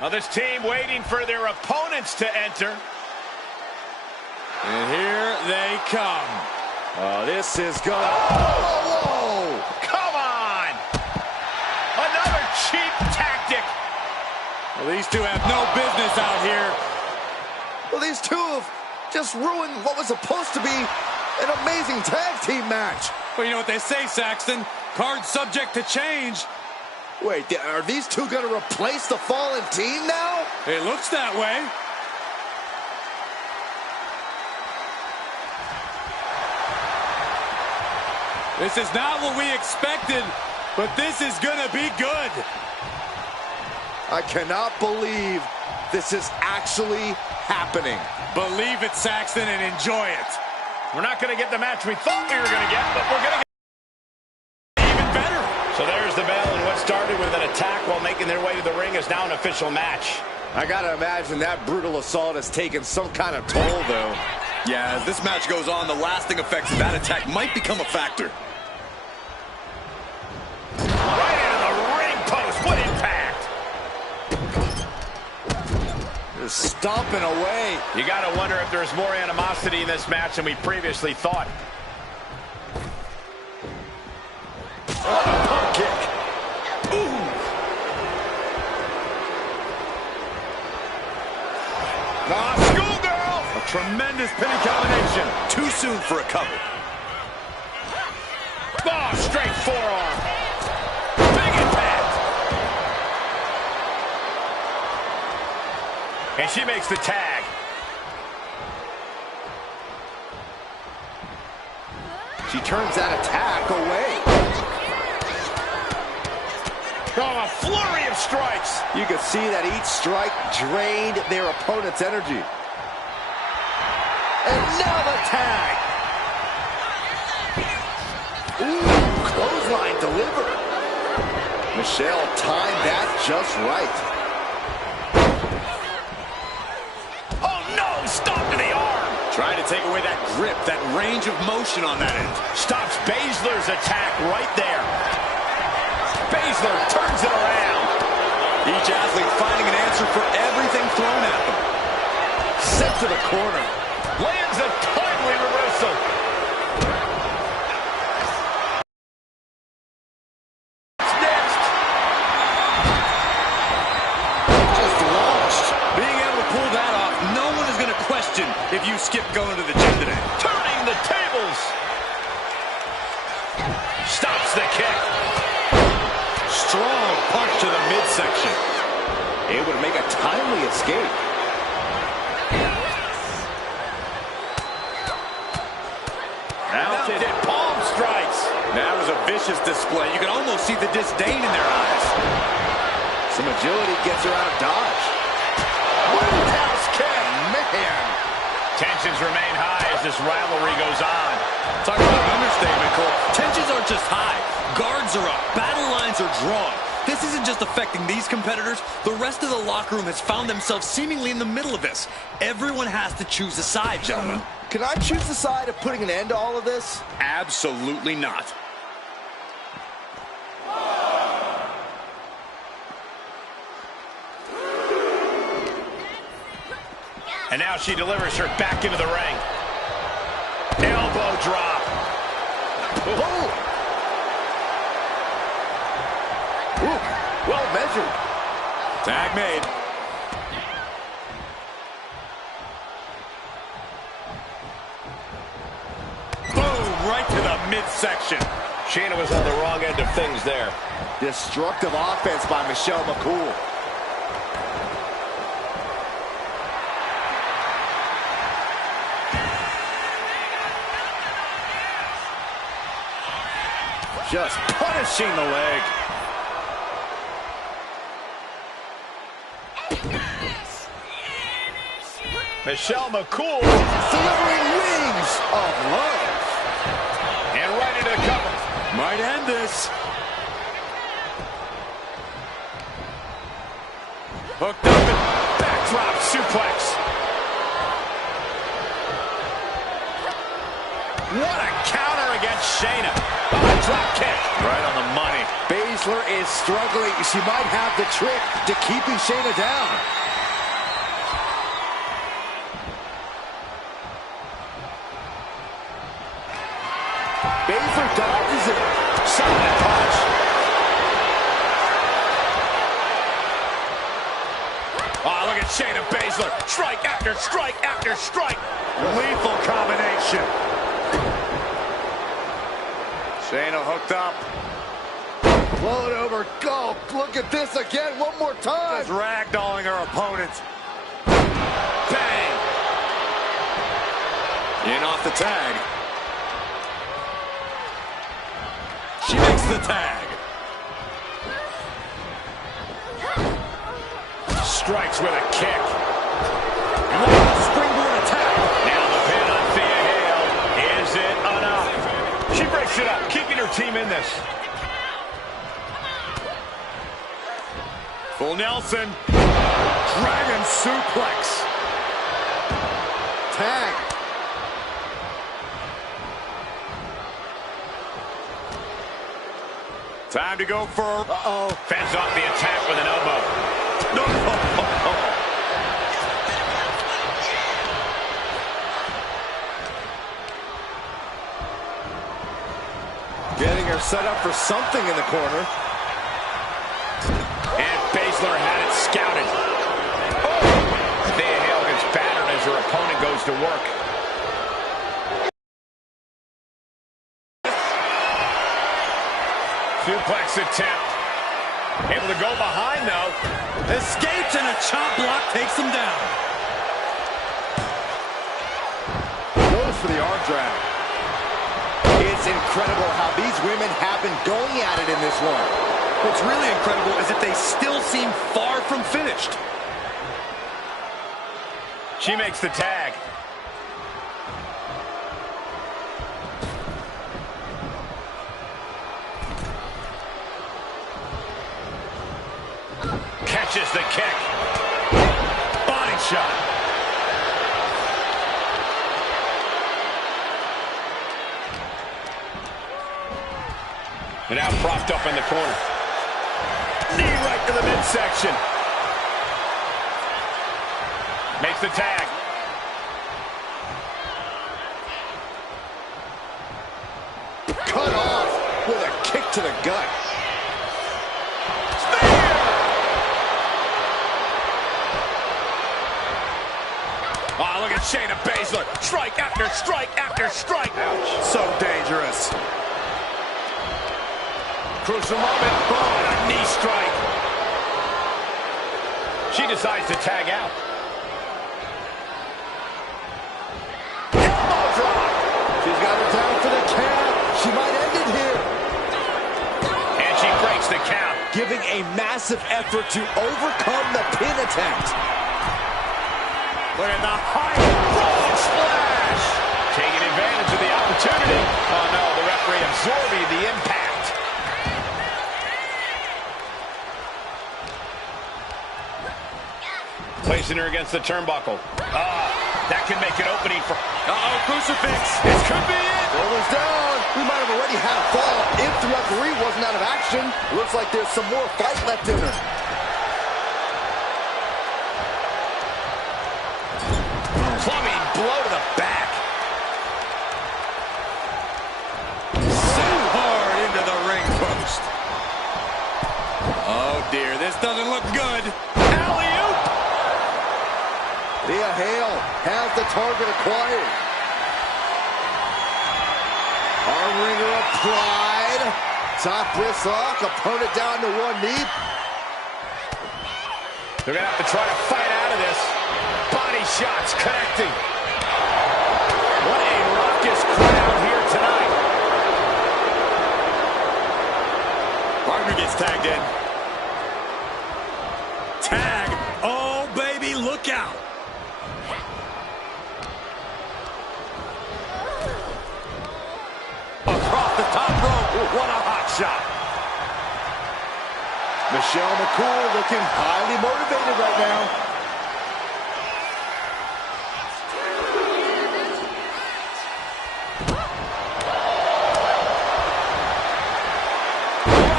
Well, this team waiting for their opponents to enter. And here they come. Oh, this is gonna... Whoa! Come on! Another cheap tactic. Well, these two have no business out here. Well, these two have just ruined what was supposed to be an amazing tag team match. Well, you know what they say, Saxton. Cards subject to change. Wait, are these two going to replace the fallen team now? It looks that way. This is not what we expected, but this is going to be good. I cannot believe this is actually happening. Believe it, Saxton, and enjoy it. We're not going to get the match we thought we were going to get, but we're going to get even better. So there's the bell, and what started with an attack while making their way to the ring is now an official match. I got to imagine that brutal assault has taken some kind of toll, though. Yeah, as this match goes on, the lasting effects of that attack might become a factor. Right into the ring post. What impact! Just stomping away. You got to wonder if there's more animosity in this match than we previously thought. Pump kick. Ooh. Schoolgirl! A tremendous pinning combination. Too soon for a cover. Oh, straight forearm. Big impact. And she makes the tag. She turns that attack away. Oh, a flurry of strikes. You could see that each strike drained their opponent's energy. And now the tag. Ooh, clothesline delivered. Michelle timed that just right. Oh, no, stop to the arm. Trying to take away that grip, that range of motion on that end. Stops Baszler's attack right there. Baszler turns it around. Each athlete finding an answer for everything thrown at them. Sent to the corner. Lands a timely reversal. What's next? Just launched. Being able to pull that off, no one is going to question if you skip going to the gym today. Turning the tables. Stops the kick. Strong punch to the midsection. Able to make a timely escape. Mounted palm strikes. That was a vicious display. You can almost see the disdain in their eyes. Some agility gets her out of dodge. Roundhouse kick. Man. Tensions remain high as this rivalry goes on. Talk about an understatement, Cole. Tensions aren't just high. Guards are up. Battle lines are drawn. This isn't just affecting these competitors. The rest of the locker room has found themselves seemingly in the middle of this. Everyone has to choose a side, gentlemen. Can I choose the side of putting an end to all of this? Absolutely not. And now she delivers her back into the ring. Elbow drop. Oh. Ooh, well measured. Tag made. Boom, right to the midsection. Shayna was on the wrong end of things there. Destructive offense by Michelle McCool. Just punishing the leg. Michelle McCool delivering wings of love. And right into the cover. Might end this. Hooked up and backdrop suplex. What a counter against Shayna. Oh, drop kick. Right on the money. Baszler is struggling. She might have the trick to keeping Shayna down. Baszler dodges it. Solid punch. Oh, look at Shayna Baszler. Strike after strike after strike. Lethal combination. Shayna hooked up. Blow it over. Go. Look at this again. One more time. Just ragdolling her opponent. Bang. In off the tag. She makes the tag. Strikes with a kick. Springboard attack. Now the pin on Thea Hale. Is it enough? She breaks it up, keeping her team in this. Full Nelson. Dragon suplex. Tag. Time to go for... Uh-oh. Fends off the attack with an elbow. No. Getting her set up for something in the corner. And Baszler had it scouted. Oh! Thea Hale gets battered as her opponent goes to work. Suplex attempt. Able to go behind, though. Escapes and a chop block takes him down. Goes for the arm drag. It's incredible how these women have been going at it in this one. What's really incredible is that they still seem far from finished. She makes the tag. Catches the kick. Body shot. And now propped up in the corner. Knee right to the midsection. Makes the tag. Cut off with a kick to the gut. Oh, look at Shayna Baszler. Strike after strike after strike. Ouch. So dangerous. Crucial moment. Oh, and a knee strike. She decides to tag out. Elbow drop. She's got her down for the count. She might end it here. And she breaks the count. Giving a massive effort to overcome the pin attempt. Look at the high frog splash. Taking advantage of the opportunity. Oh, no, the referee absorbing the impact. Placing her against the turnbuckle. That can make an opening for... Uh-oh, crucifix. This could be it. Shoulders down. We might have already had a fall if the referee wasn't out of action. Looks like there's some more fight left in her. Plumbing blow to the back. So hard into the ring post. Oh, dear. This doesn't look good. Alley-oop. Thea Hale has the target acquired. Arm wringer applied. Top wrist lock. Opponent down to one knee. They're going to have to try to fight out of this. Body shots connecting. What a raucous crowd here tonight. Partner gets tagged in. Tag. Oh, baby, look out. Across the top rope. What a hot shot. Michelle McCool looking highly motivated right now.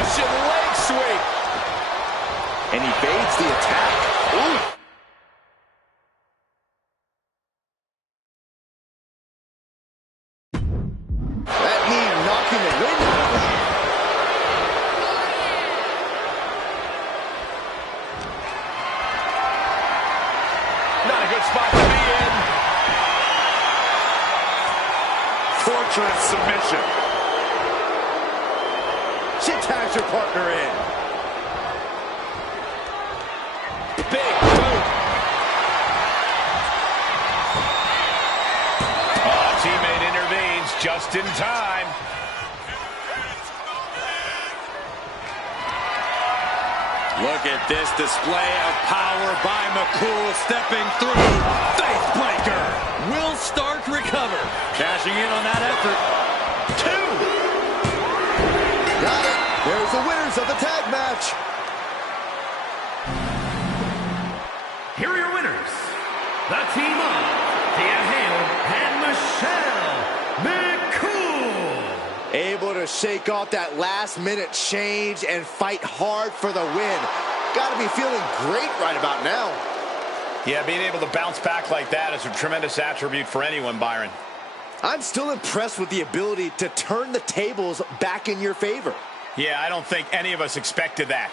Russian leg sweep. And he evades the attack. Ooh. That knee knocking the wind out of him. Not a good spot to be in. Fortress submission. She tags her partner in. Big boot. Oh, teammate intervenes just in time. Look at this display of power by McCool stepping through. Faith breaker. Will Stark recover? Cashing in on that effort. 2. Got it. There's the winners of the tag match. Here are your winners. The team of Thea Hale and Michelle McCool. Able to shake off that last-minute change and fight hard for the win. Got to be feeling great right about now. Yeah, being able to bounce back like that is a tremendous attribute for anyone, Byron. I'm still impressed with the ability to turn the tables back in your favor. Yeah, I don't think any of us expected that.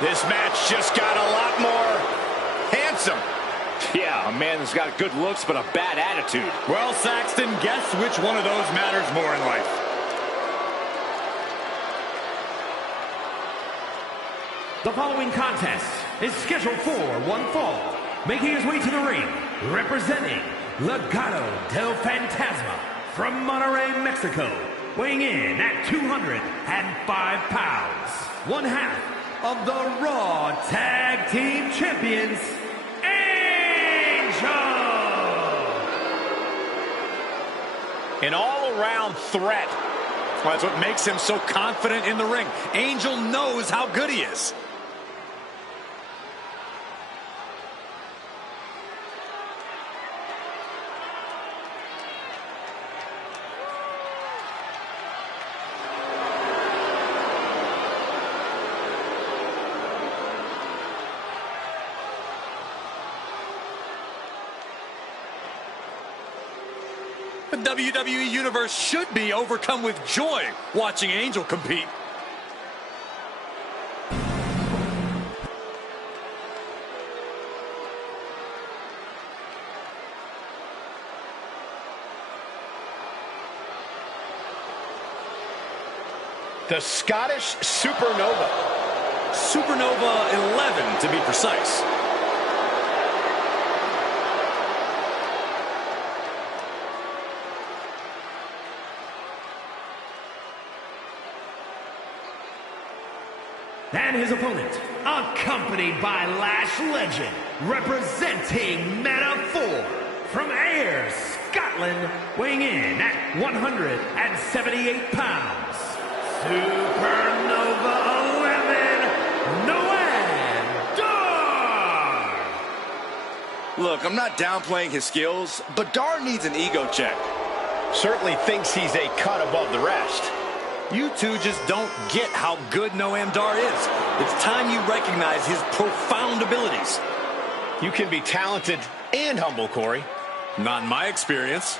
This match just got a lot more handsome. Yeah, a man that's got good looks but a bad attitude. Well, Saxton, guess which one of those matters more in life? The following contest is scheduled for one fall. Making his way to the ring, representing Legado del Fantasma from Monterrey, Mexico. Weighing in at 205 pounds. One half of the Raw Tag Team Champions, Angel! An all-around threat. Well, that's what makes him so confident in the ring. Angel knows how good he is. The WWE Universe should be overcome with joy watching Angel compete. The Scottish Supernova. Supernova 11 to be precise. And his opponent, accompanied by Lash Legend, representing Meta-4 from Ayr, Scotland, weighing in at 178 pounds, Supernova 11, Noam Dar! Look, I'm not downplaying his skills, but Dar needs an ego check. Certainly thinks he's a cut above the rest. You two just don't get how good Noam Dar is. It's time you recognize his profound abilities. You can be talented and humble, Corey. Not in my experience.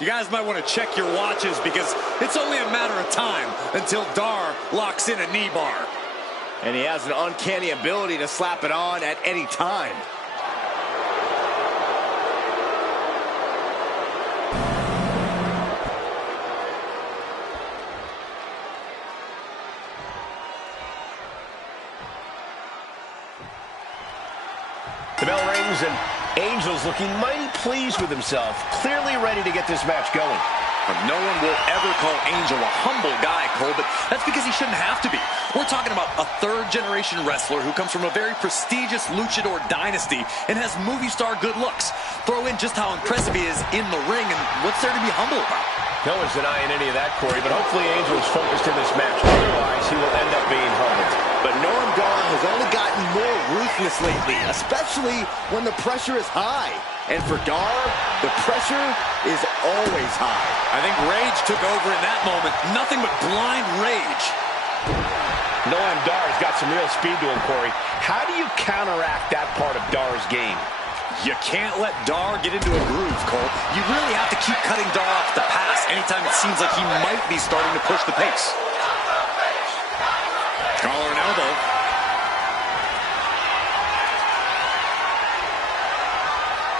You guys might want to check your watches because it's only a matter of time until Dar locks in a knee bar. And he has an uncanny ability to slap it on at any time. The bell rings and Angel's looking mighty pleased with himself, clearly ready to get this match going. No one will ever call Angel a humble guy, Cole, but that's because he shouldn't have to be. We're talking about a third-generation wrestler who comes from a very prestigious luchador dynasty and has movie star good looks. Throw in just how impressive he is in the ring, and what's there to be humble about? No one's denying any of that, Corey, but hopefully Angel is focused in this match. Otherwise, he will end up being humbled. But Noam Dar has only gotten more ruthless lately, especially when the pressure is high. And for Dar, the pressure is always high. I think rage took over in that moment. Nothing but blind rage. Noam Dar's got some real speed to him, Corey. How do you counteract that part of Dar's game? You can't let Dar get into a groove, Cole. You really have to keep cutting Dar off the pass anytime it seems like he might be starting to push the pace. Collar and elbow.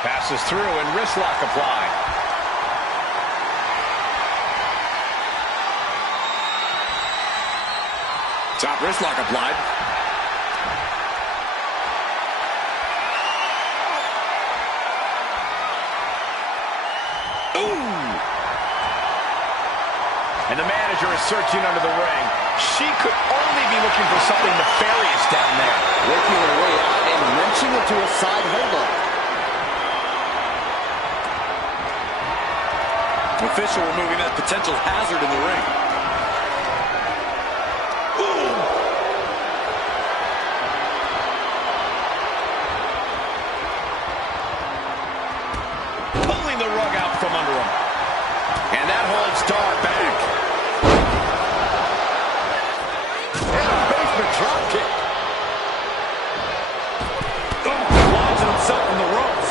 Passes through and wrist lock applied. Top wrist lock applied. And the manager is searching under the ring. She could only be looking for something nefarious down there. Working her way out and wrenching into a side headlock. Official removing that potential hazard in the ring. Pulling the rug out from under him. And that holds Dar back. And a basement drop kick. Launching himself in the ropes.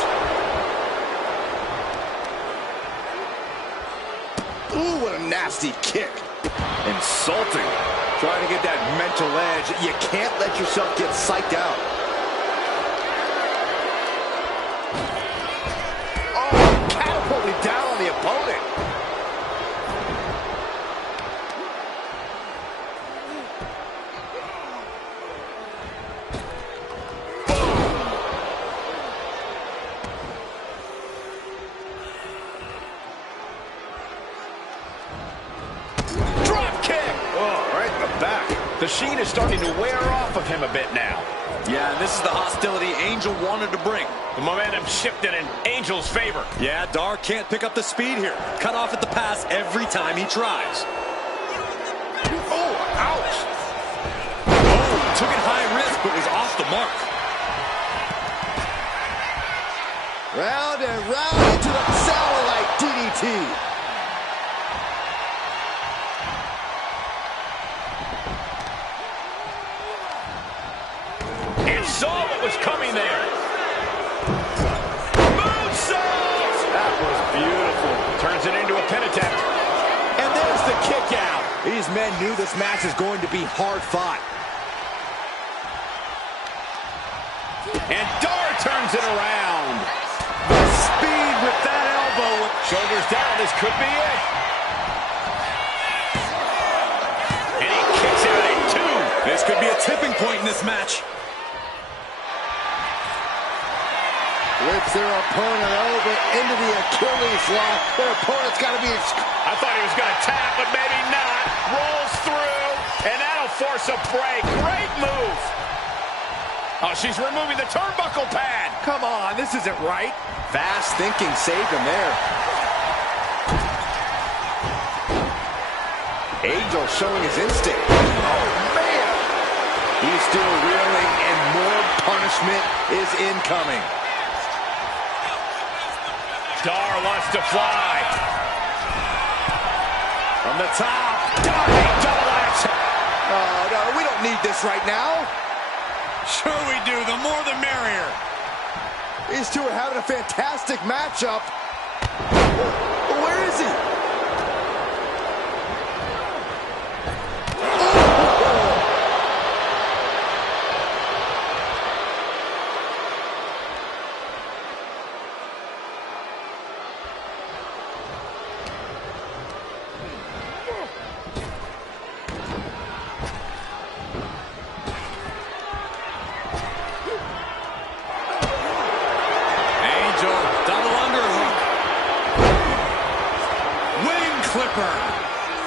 Ooh, what a nasty kick. Insulting. Trying to get that mental edge. You can't let yourself get psyched out. Oh, catapulting down on the opponent. The sheen is starting to wear off of him a bit now. Yeah, and this is the hostility Angel wanted to bring. The momentum shifted in Angel's favor. Yeah, Dar can't pick up the speed here. Cut off at the pass every time he tries. Oh, ouch. Oh, took it high risk, but was off the mark. Round and round into the satellite DDT. Saw what was coming there. Moonsault! That was beautiful. Turns it into a pin attempt. And there's the kick out. These men knew this match is going to be hard fought. And Dar turns it around. The speed with that elbow. Shoulders down. This could be it. And he kicks out at 2. This could be a tipping point in this match. With Flips their opponent over into the Achilles lock. Their opponent's got to be... I thought he was going to tap, but maybe not. Rolls through, and that'll force a break. Great move. Oh, she's removing the turnbuckle pad. Come on, this isn't right. Fast thinking saved him there. Angel showing his instinct. Oh, man. He's still reeling, and more punishment is incoming. Dar wants to fly. From the top. Diving double axe. Oh, no, we don't need this right now. Sure we do. The more the merrier. These two are having a fantastic matchup. Where is he?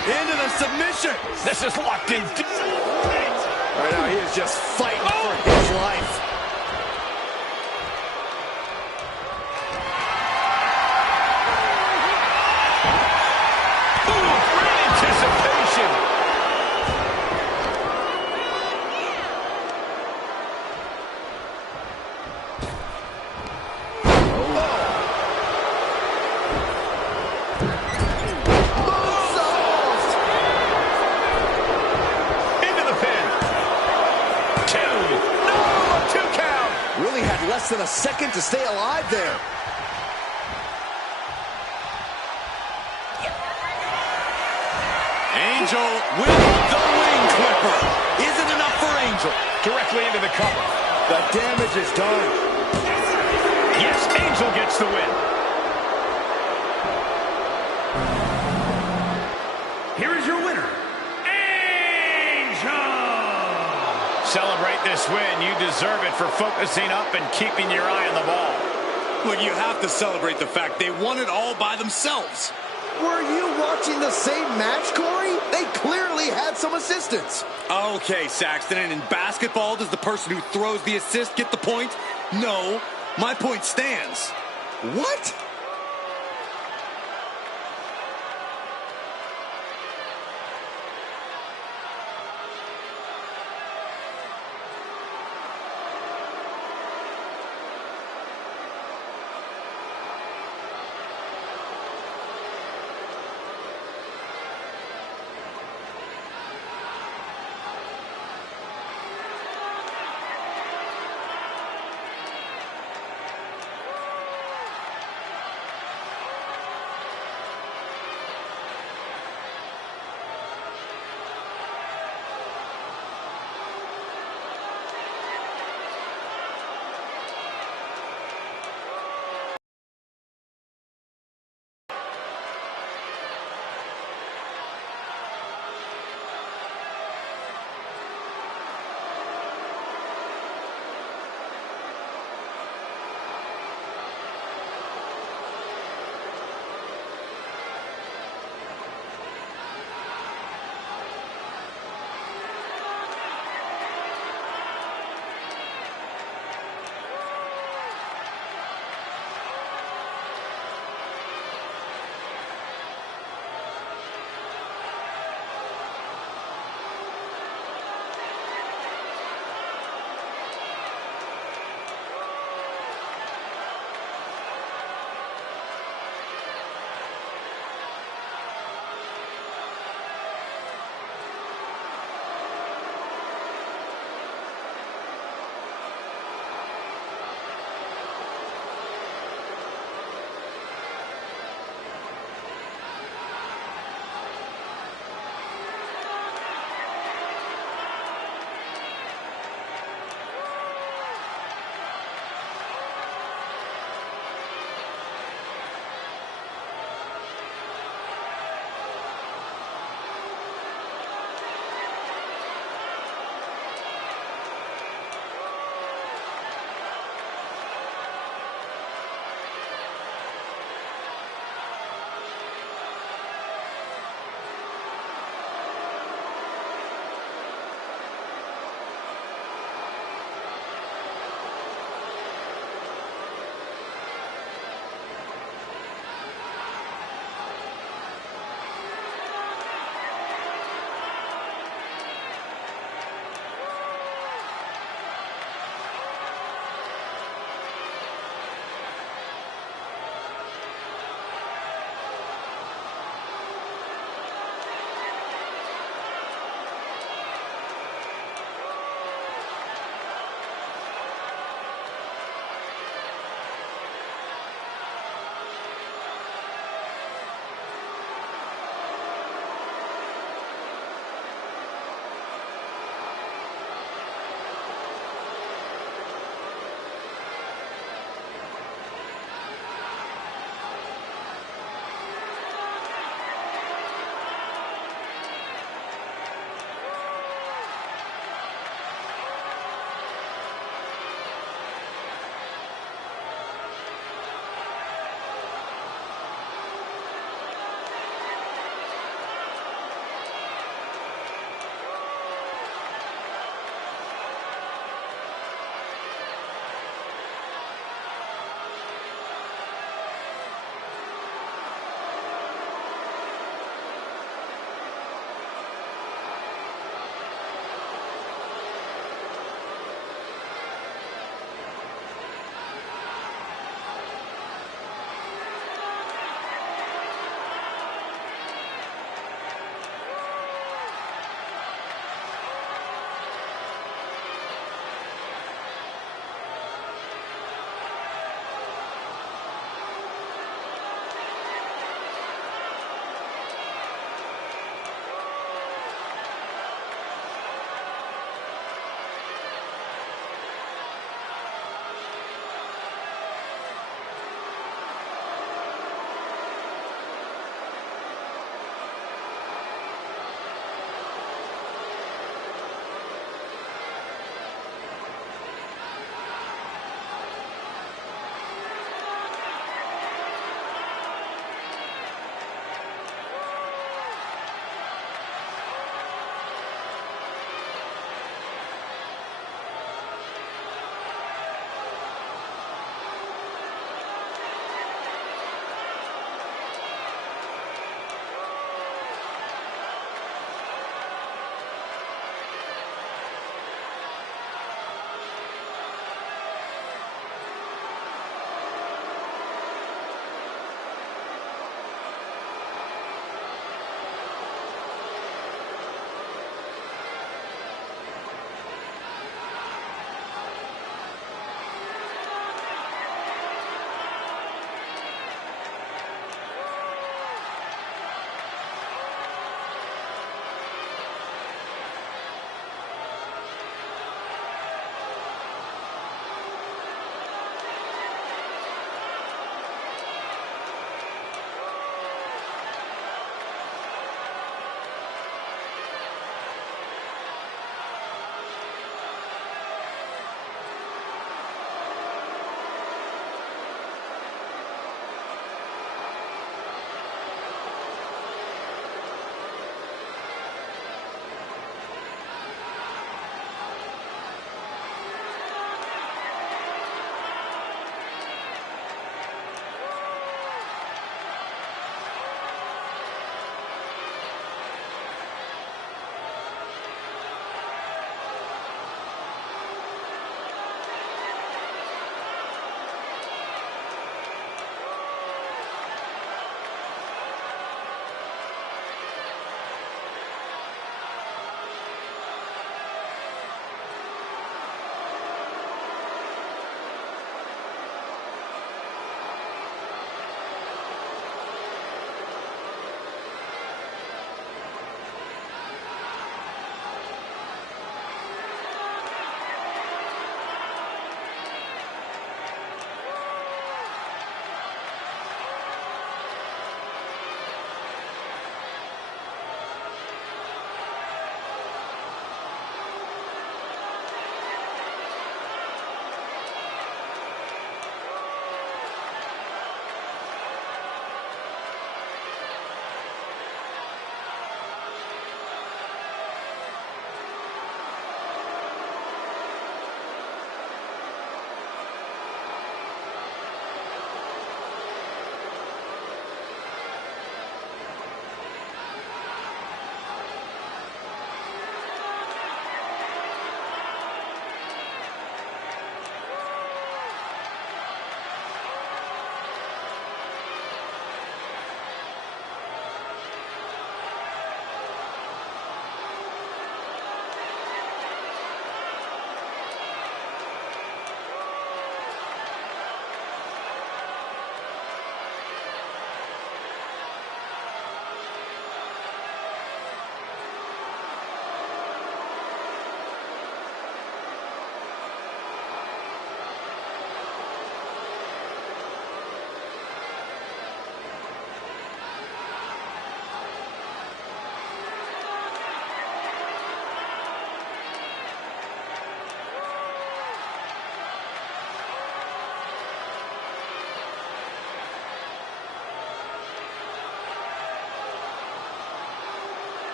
Into the submission. This is locked in. Right now, he is just fighting for his life. Ooh, great anticipation. Less than a second to stay alive there. Angel with the wing clipper. Isn't enough for Angel. Directly into the cover. The damage is done. Yes, Angel gets the win. Here is your winner, Angel! Celebrate this win. You deserve it for focusing up and keeping your eye on the ball. Look, you have to celebrate the fact they won it all by themselves. Were you watching the same match, Corey? They clearly had some assistance. Okay, Saxton, and in basketball, does the person who throws the assist get the point? No, my point stands. What?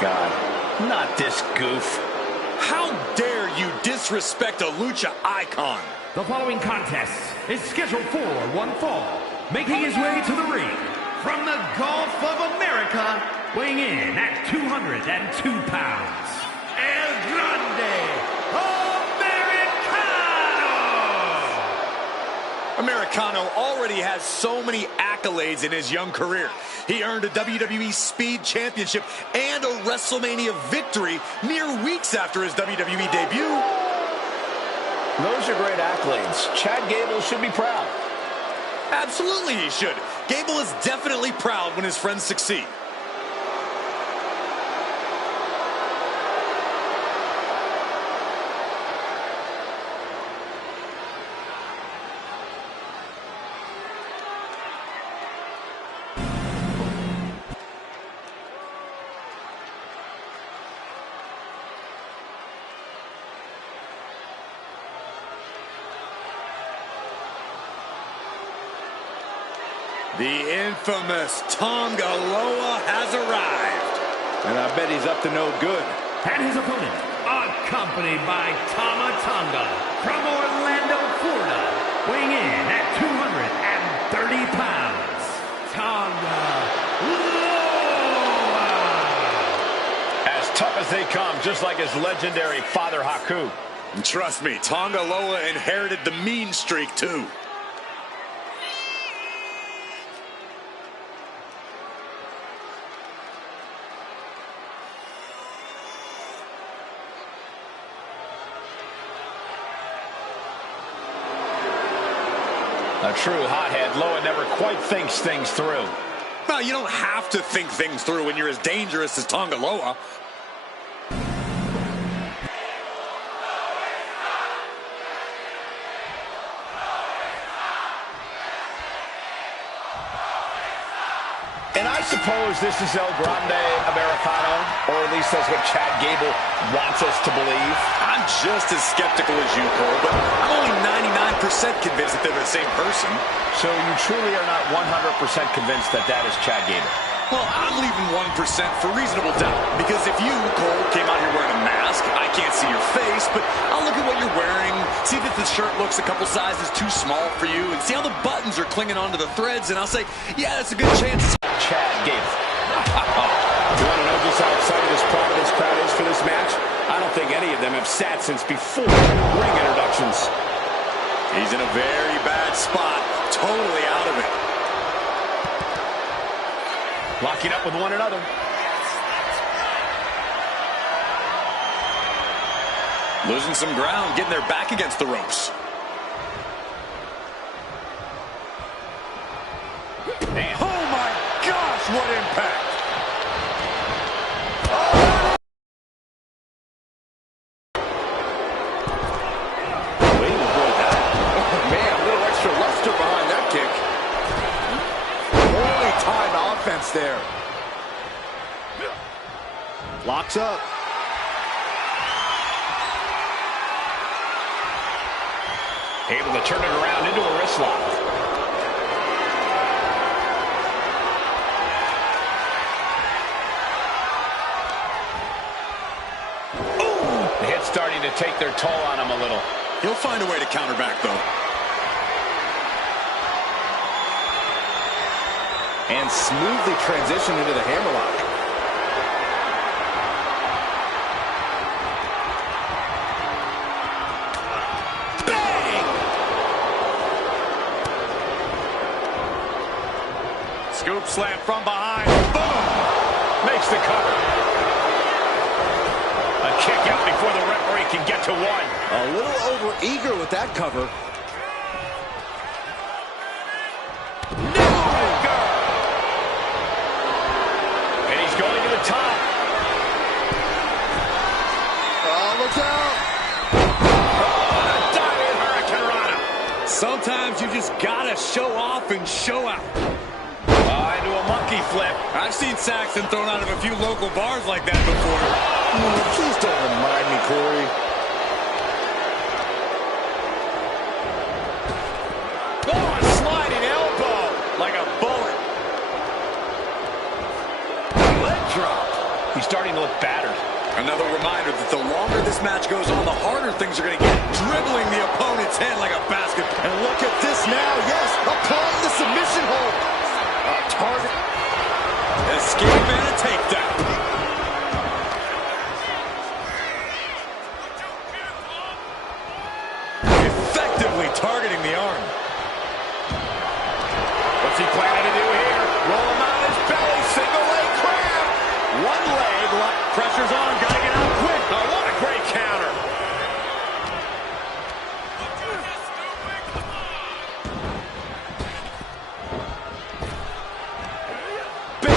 God. Not this goof. How dare you disrespect a lucha icon? The following contest is scheduled for one fall. Making his way to the ring from the Gulf of America, weighing in at 202 pounds, El Grande Americano! Americano already has so many accolades in his young career. He earned a WWE Speed Championship and a WrestleMania victory mere weeks after his WWE debut. Those are great accolades. Chad Gable should be proud. Absolutely he should. Gable is definitely proud when his friends succeed. The infamous Tonga Loa has arrived. And I bet he's up to no good. And his opponent, accompanied by Tama Tonga from Orlando, Florida, weighing in at 230 pounds, Tonga Loa. As tough as they come, just like his legendary father Haku. And trust me, Tonga Loa inherited the mean streak too. A true hothead, Loa never quite thinks things through. Well, you don't have to think things through when you're as dangerous as Tonga Loa. And I suppose this is El Grande Americano, or at least that's what Chad Gable wants us to believe. I'm just as skeptical as you, Cole, but I'm only 99% convinced that they're the same person. So you truly are not 100% convinced that that is Chad Gable? Well, I'm leaving 1% for reasonable doubt. Because if you, Cole, came out here wearing a mask, I can't see your face, but I'll look at what you're wearing, see that the shirt looks a couple sizes too small for you, and see how the buttons are clinging onto the threads, and I'll say, yeah, that's a good chance. Chad Gable. You want to know just how excited this crowd is for this match? I don't think any of them have sat since before ring introductions. He's in a very bad spot, totally out of it. Locking up with one another. Losing some ground, getting their back against the ropes. Damn. Oh my gosh, what impact! There. Locks up. Able to turn it around into a wrist lock. Ooh, the hit's starting to take their toll on him a little. He'll find a way to counter back, though. And smoothly transition into the hammerlock. Bang! Scoop slam from behind. Boom! Makes the cover. A kick out before the referee can get to one. A little over-eager with that cover. Top. Oh, look out. Oh, the diving Hurricane Rana. Sometimes you just gotta show off and show out. Into a monkey flip. I've seen Saxton thrown out of a few local bars like that before. Oh, please don't remind me, Corey. Oh, a sliding elbow. Like a bullet. Leg drop. He's starting to look this match goes on, the harder things are going to get. Dribbling the opponent's head like a basketball. And look at this now. Yes, applying the submission hold. Target. Escape and a takedown. Effectively targeting the arm. What's he planning to do here? Roll him on his belly, single leg crab. One leg, pressure's on, gotta get out quick. Oh, what a great counter. Big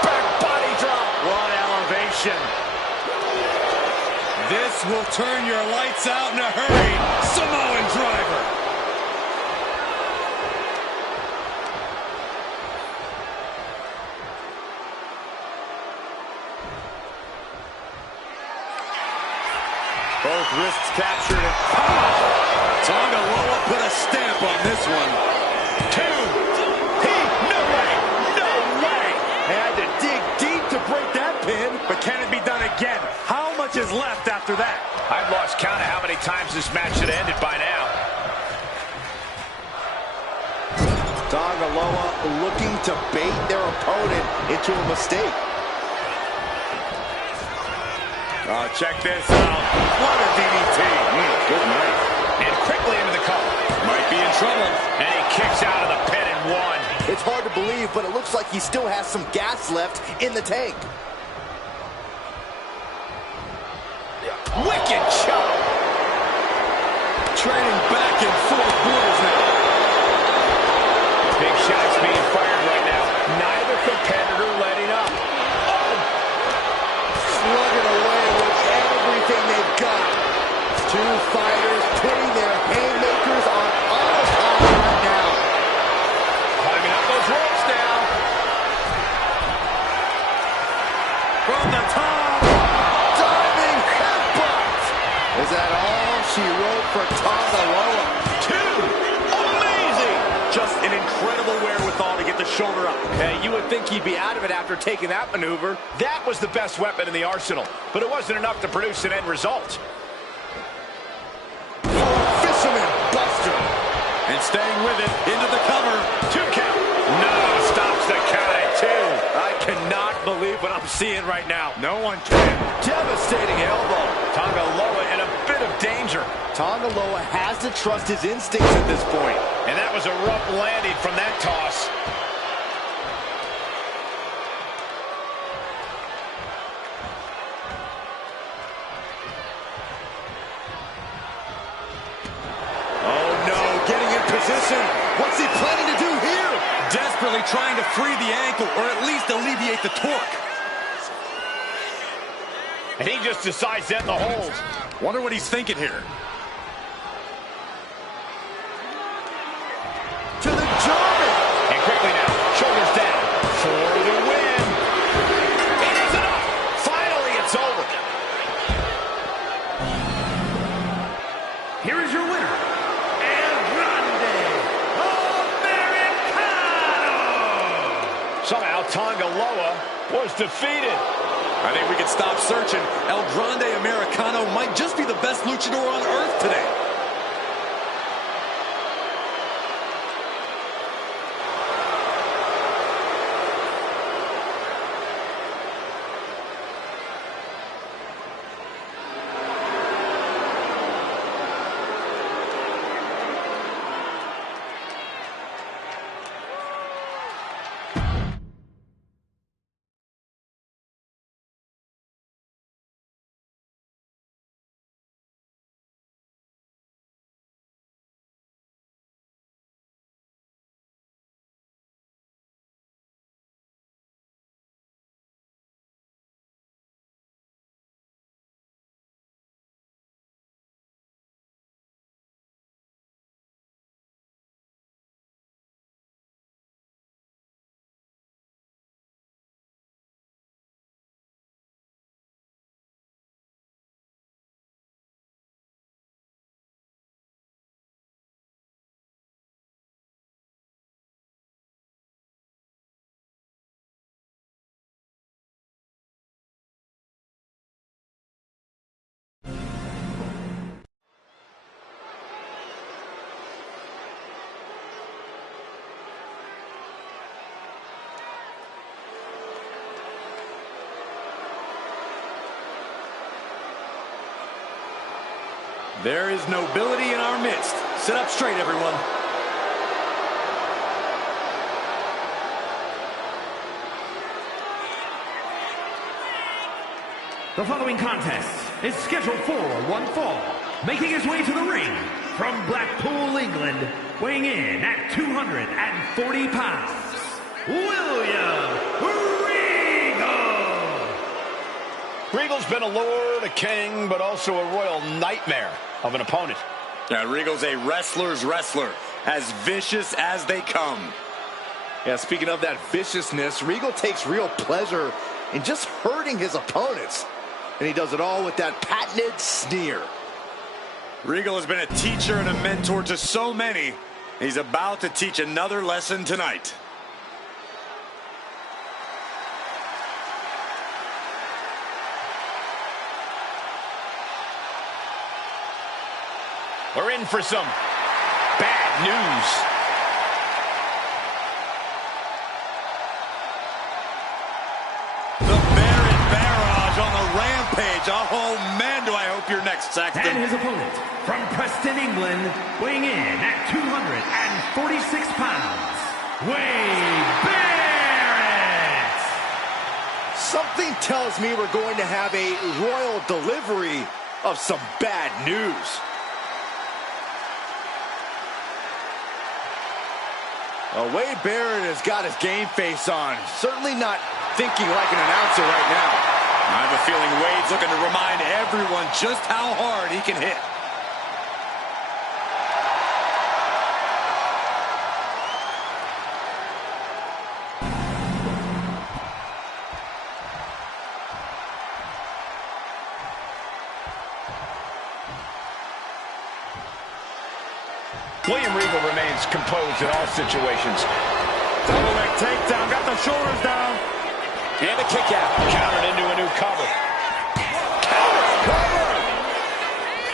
back body drop. What elevation. This will turn your lights out in a hurry. Samoan driver. Both wrists captured and Tonga Loa put a stamp on this one. No way. Had to dig deep to break that pin. But can it be done again? How much is left after that? I've lost count of how many times this match should have ended by now. Tonga Loa looking to bait their opponent into a mistake. Oh, check this out. What a DDT. Good night. And quickly into the cover. Might be in trouble. And he kicks out of the pin and one. It's hard to believe, but it looks like he still has some gas left in the tank. Wicked chop. Trading back and forth blows now. Big shots being fired right now. Neither competitor letting up. Slugging away with everything they've got. Two fighters putting their haymakers on autopilot right now. Climbing up those ropes now. From the top. Diving headbutt. Is that all she wrote for Tonga Loa? Amazing. Just an incredible wherewithal to get the shoulder up. Hey, you would think he'd be out of it after taking that maneuver. That was the best weapon in the arsenal, but it wasn't enough to produce an end result. Fisherman Buster. And staying with it into the cover. 2 count. No, stops the count at 2. I cannot believe what I'm seeing right now. No one can. Devastating elbow. Tonga Loa in a bit of danger. Tonga Loa has to trust his instincts at this point. And that was a rough landing from that toss. Oh no, getting in position. What's he planning to do here? Desperately trying to free the ankle or at least alleviate the torque. And he just decides to end the hold. Wonder what he's thinking here. To the German. And quickly now, shoulders down for the win. It is enough. Finally, it's over. Here is your winner, El Grande Americano! Somehow, Tonga Loa was defeated. I think we can stop searching. El Grande Americano might just be the best luchador on earth today. There is nobility in our midst. Sit up straight, everyone. The following contest is scheduled for one fall. Making his way to the ring from Blackpool, England, weighing in at 240 pounds, William Regal. Regal's been a lord, a king, but also a royal nightmare of an opponent. Yeah, Regal's a wrestler's wrestler, as vicious as they come. Yeah, speaking of that viciousness, Regal takes real pleasure in just hurting his opponents. And he does it all with that patented sneer. Regal has been a teacher and a mentor to so many. He's about to teach another lesson tonight. We're in for some bad news. On the rampage. Oh, man, do I hope you're next, Saxton. And his opponent from Preston, England, weighing in at 246 pounds, Wade Barrett. Something tells me we're going to have a royal delivery of some bad news. Wade Barrett has got his game face on. Certainly not thinking like an announcer right now. I have a feeling Wade's looking to remind everyone just how hard he can hit. William Regal remains composed in all situations. Double leg takedown, got the shoulders down. And a kick out, countered into a new cover. Cover!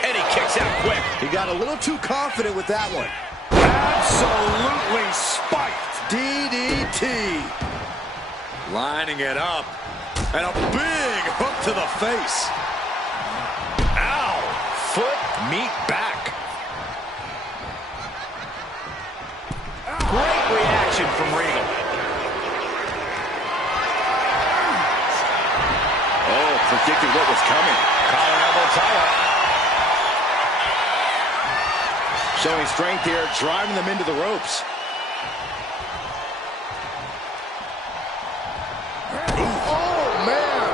And he kicks out quick. He got a little too confident with that one. Absolutely spiked. DDT. Lining it up. And a big hook to the face. Ow! Foot, meat back. Great reaction from Regal. Predicted what was coming. Collar elbow tie-up. Showing strength here, driving them into the ropes. Oh, man.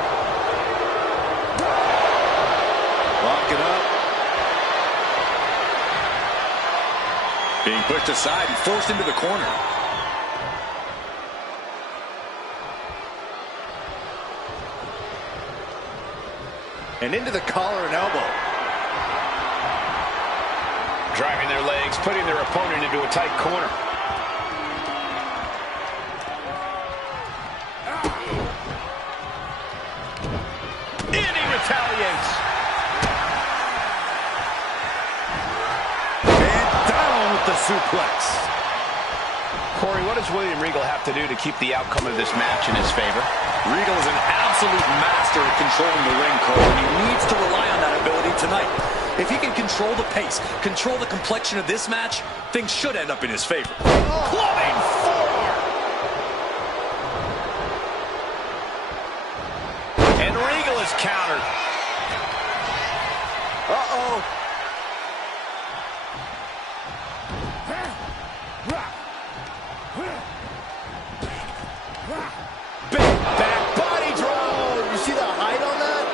Lock it up. Being pushed aside and forced into the corner. And into the collar and elbow. Driving their legs, putting their opponent into a tight corner. And he retaliates. And down with the suplex. Corey, what does William Regal have to do to keep the outcome of this match in his favor? Regal is an absolute master at controlling the ring, Cole, and he needs to rely on that ability tonight. If he can control the pace, control the complexion of this match, things should end up in his favor. Clubbing forward. And Regal is countered. Uh-oh. Big back body drop. You see the height on that?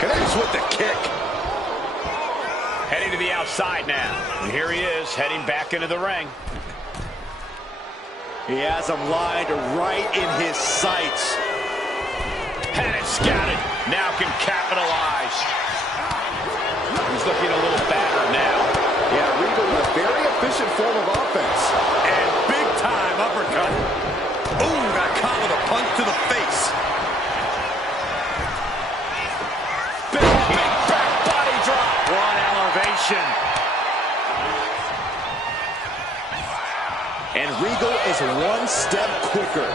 Connects with the kick. Heading to the outside now. And here he is, heading back into the ring. He has him lined right in his sights. Had it scouted. Now can capitalize. He's looking a little battered now. Yeah, Regal with a very efficient form of offense. And big time uppercut. Ooh, got caught with a punch to the face. Big back body drop. One elevation. And Regal is one step quicker.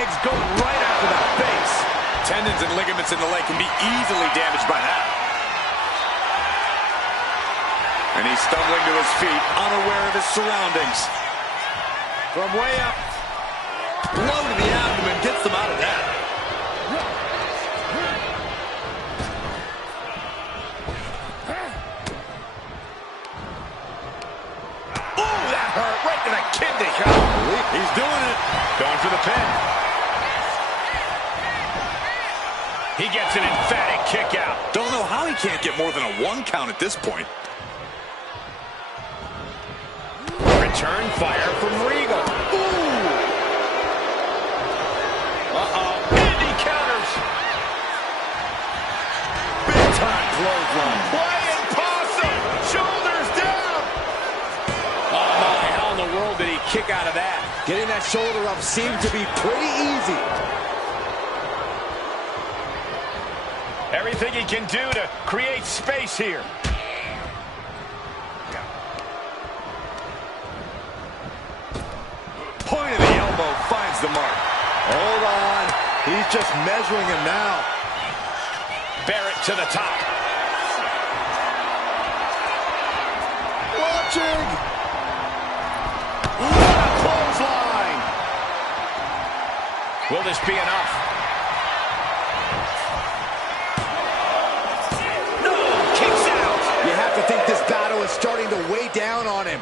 legs go right after that face. Tendons and ligaments in the leg can be easily damaged by that. And he's stumbling to his feet, unaware of his surroundings. From way up, blow to the abdomen, gets them out of that. Oh, that hurt right to the kidney. He's doing it. Going for the pin. He gets an emphatic kick out. Don't know how he can't get more than a 1 count at this point. Return fire from Regal. Ooh. Uh-oh. And he counters. Big time clothesline. Flying possum. Shoulders down. Oh, my. How in the world did he kick out of that? Getting that shoulder up seemed to be pretty easy. Everything he can do to create space here. Point of the elbow finds the mark. Hold on. He's just measuring him now. Barrett to the top. Watching. What a clothesline. Will this be enough? No, kicks out. You have to think this battle is starting to weigh down on him.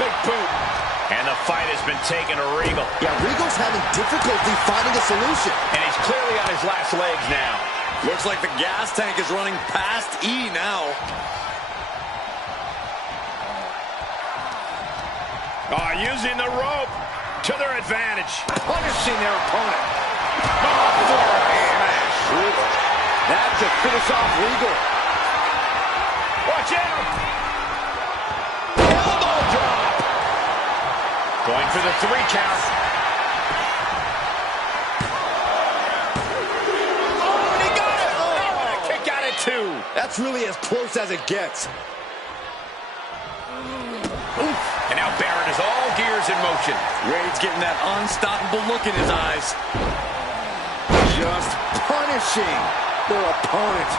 Big boot. And the fight has been taken to Regal. Yeah, Regal's having difficulty finding a solution. And he's clearly on his last legs now. Looks like the gas tank is running past E now. Oh, using the rope to their advantage. Punishing their opponent. Oh, forearm smash. That to finish off Regal. Watch out. Elbow drop. Going for the 3 count. Oh, and he got it. Oh, a kick out at 2. That's really as close as it gets. And now Barrett is all gears in motion. Wade's getting that unstoppable look in his eyes. Just punishing their opponent.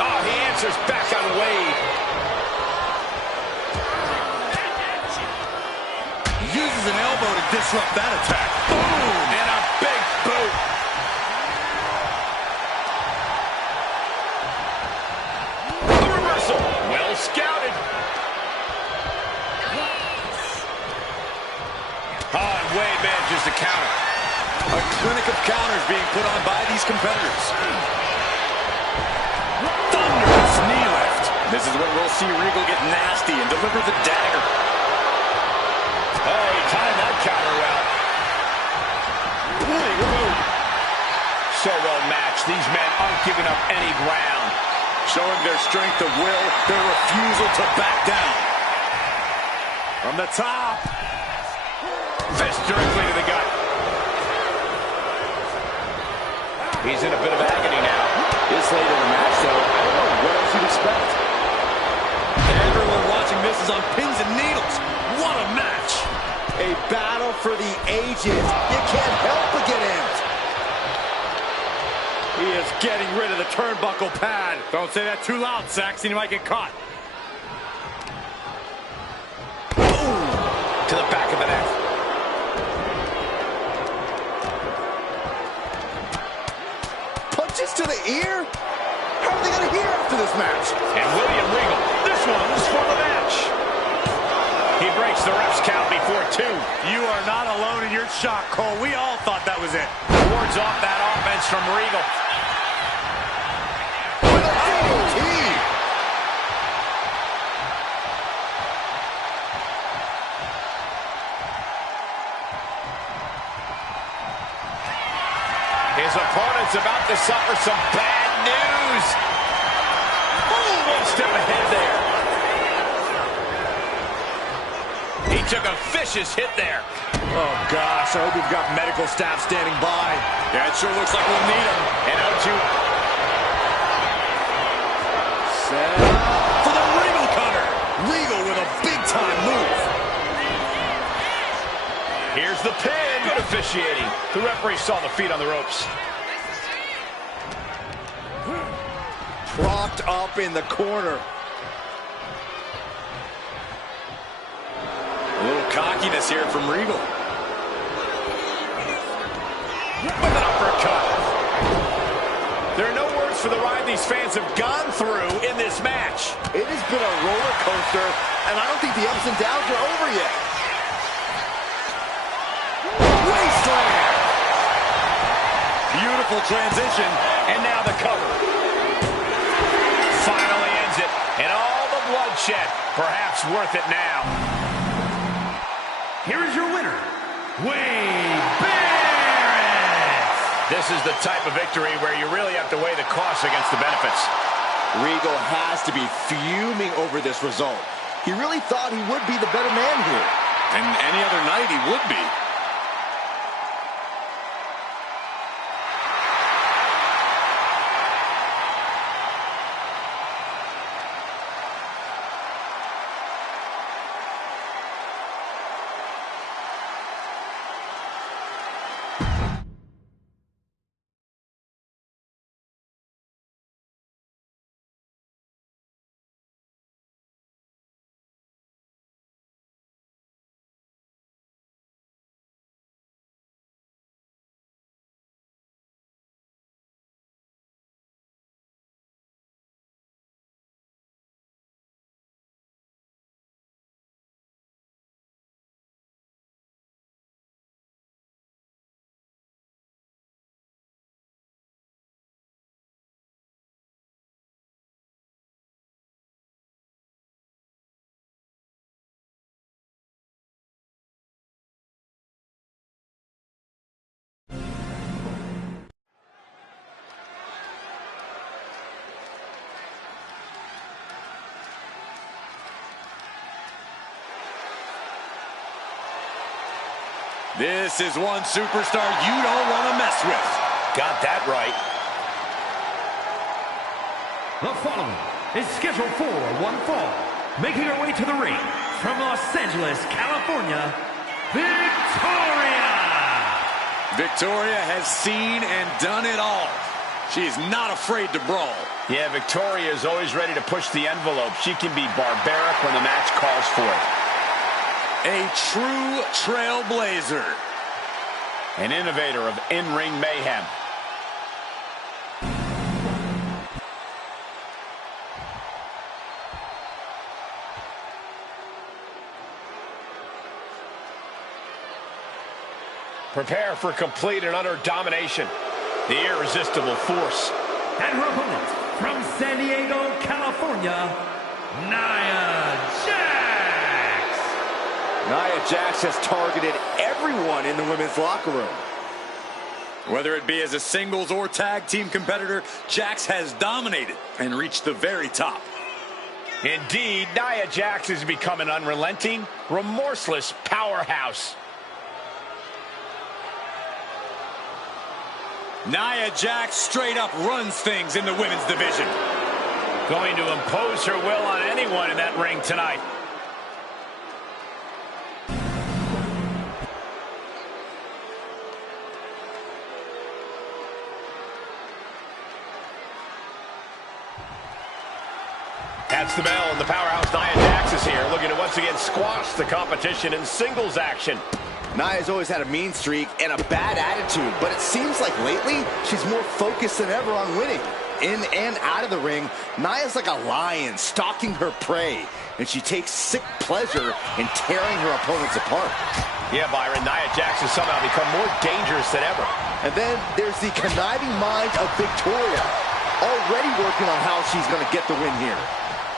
Oh, he answers back on Wade. Uses an elbow to disrupt that attack. Boom! And a big boot. The reversal. Well scouted. Oh, and Wade manages to counter. A clinic of counters being put on by these competitors. Thunderous knee lift. This is when we'll see Regal get nasty and deliver the dagger. Oh, he timed that counter well. Big boot. So well matched. These men aren't giving up any ground. Showing their strength of will, their refusal to back down. From the top. Fist directly to the gut. He's in a bit of agony now. This late in the match, though, I don't know what else you'd expect. Everyone watching this is on pins and needles. What a match. A battle for the ages. You can't help but get amped. He is getting rid of the turnbuckle pad. Don't say that too loud, Saxon. You might get caught. Boom! To the back of the neck. Punches to the ear? How are they going to hear after this match? And William Regal, this one's for the match. He breaks the ref's count before 2. You are not alone in your shock, Cole. We all thought that was it. Wards off that offense from Regal. With a double key. His opponent's about to suffer some bad news. Ooh, 1 step ahead there. He took a vicious hit there. Oh, gosh, I hope we've got medical staff standing by. Yeah, it sure looks like we'll need him. And O2. Set up For the Regal cutter. Regal with a big-time move. Here's the pin. Good officiating. The referee saw the feet on the ropes. Propped up in the corner. A little cockiness here from Regal. With an uppercut. There are no words for the ride these fans have gone through in this match. It has been a roller coaster, and I don't think the ups and downs are over yet. Wasteland! Beautiful transition. And now the cover. Finally ends it. And all the bloodshed. Perhaps worth it now. Here is your winner, Wade Barrett. This is the type of victory where you really have to weigh the costs against the benefits. Regal has to be fuming over this result. He really thought he would be the better man here. And any other night he would be. This is one superstar you don't want to mess with. Got that right. The following is scheduled for one fall. Making her way to the ring from Los Angeles, California, Victoria! Victoria has seen and done it all. She is not afraid to brawl. Yeah, Victoria is always ready to push the envelope. She can be barbaric when the match calls for it. A true trailblazer. An innovator of in-ring mayhem. Prepare for complete and utter domination. The irresistible force. And her opponent from San Diego, California, Nia Jax! Nia Jax has targeted everyone in the women's locker room. Whether it be as a singles or tag team competitor, Jax has dominated and reached the very top. Indeed, Nia Jax has become an unrelenting, remorseless powerhouse. Nia Jax straight up runs things in the women's division. Going to impose her will on anyone in that ring tonight. That's the bell, and the powerhouse Nia Jax is here, looking to once again squash the competition in singles action. Nia's always had a mean streak and a bad attitude, but it seems like lately she's more focused than ever on winning. In and out of the ring, Nia's like a lion stalking her prey, and she takes sick pleasure in tearing her opponents apart. Yeah, Byron, Nia Jax has somehow become more dangerous than ever. And then there's the conniving mind of Victoria, already working on how she's going to get the win here.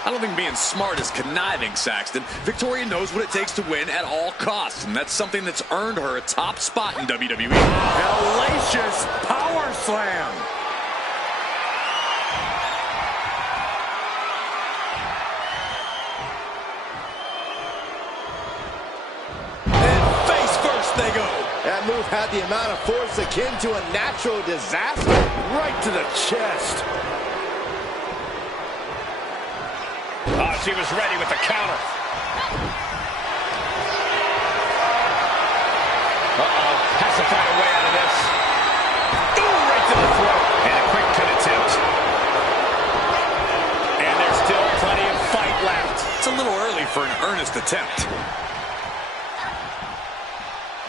I don't think being smart is conniving, Saxton. Victoria knows what it takes to win at all costs, and that's something that's earned her a top spot in WWE. Hellacious power slam. And face first they go. That move had the amount of force akin to a natural disaster. Right to the chest. Oh, she was ready with the counter. has to find a way out of this. Ooh, right to the throat. And a quick pin attempt. And there's still plenty of fight left. It's a little early for an earnest attempt.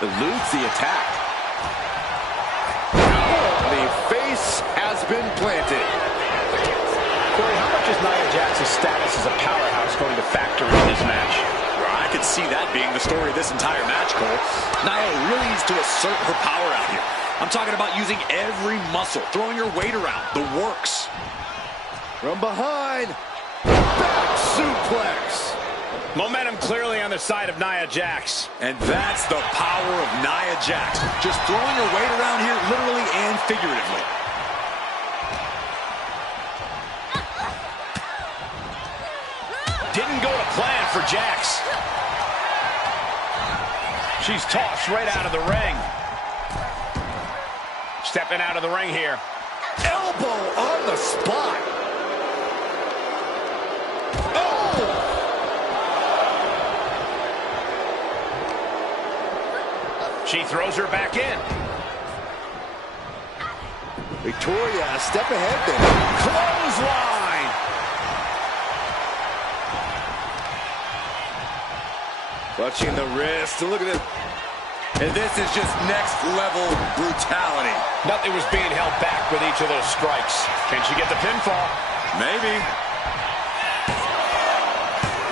Eludes the attack. The face has been planted. Corey, how much is Nia Jax's status as a powerhouse going to factor in this match? Well, I could see that being the story of this entire match, Cole. Nia really needs to assert her power out here. I'm talking about using every muscle, throwing your weight around, the works. From behind, back suplex. Momentum clearly on the side of Nia Jax. And that's the power of Nia Jax. Just throwing her weight around here, literally and figuratively. Didn't go to plan for Jax. She's tossed right out of the ring. Stepping out of the ring here. Elbow on the spot. Oh! She throws her back in. Victoria a step ahead there. Clothesline. Clutching the wrist. Look at it. And this is just next level brutality. Nothing was being held back with each of those strikes. Can she get the pinfall? Maybe.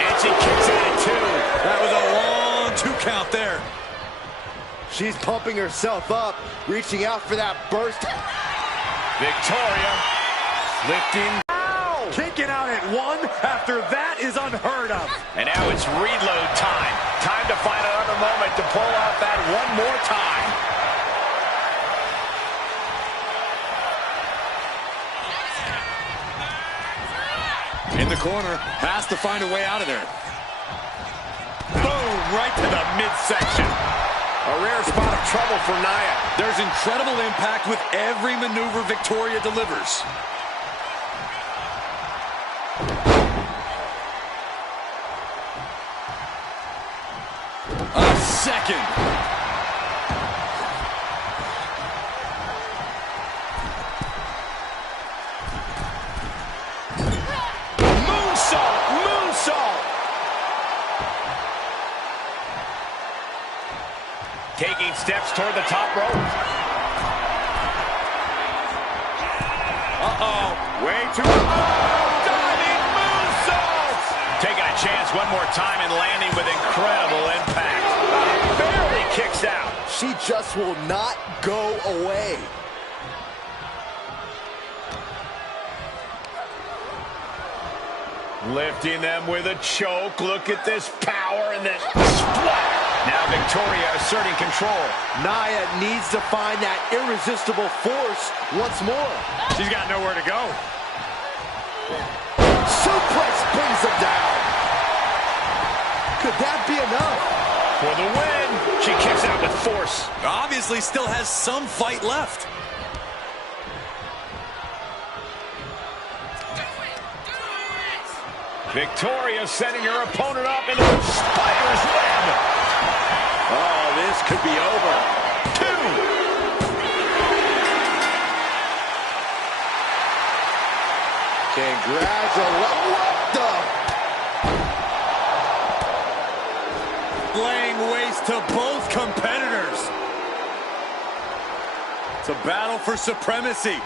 And she kicks out at 2. That was a long 2 count there. She's pumping herself up, reaching out for that burst. Victoria lifting. Kicking out at 1 after that is unheard of. And now it's reload time. Time to find another moment to pull out that one more time. In the corner, has to find a way out of there. Boom, right to the midsection. A rare spot of trouble for Nia. There's incredible impact with every maneuver Victoria delivers. A second. Moonsault! Moonsault! Taking steps toward the top rope. Uh-oh. Way too... Oh, diving moonsault! Taking a chance one more time and landing with incredible impact. Barely kicks out. She just will not go away. Lifting them with a choke. Look at this power and this splat. Now Victoria asserting control. Nia needs to find that irresistible force once more. She's got nowhere to go. Suplex brings them down. Could that be enough? For the win. She kicks out with force. Obviously still has some fight left. Victoria sending her opponent up into the spider's web. Oh, this could be over. 2. Congratulations. What the? Laying waste to both competitors. It's a battle for supremacy.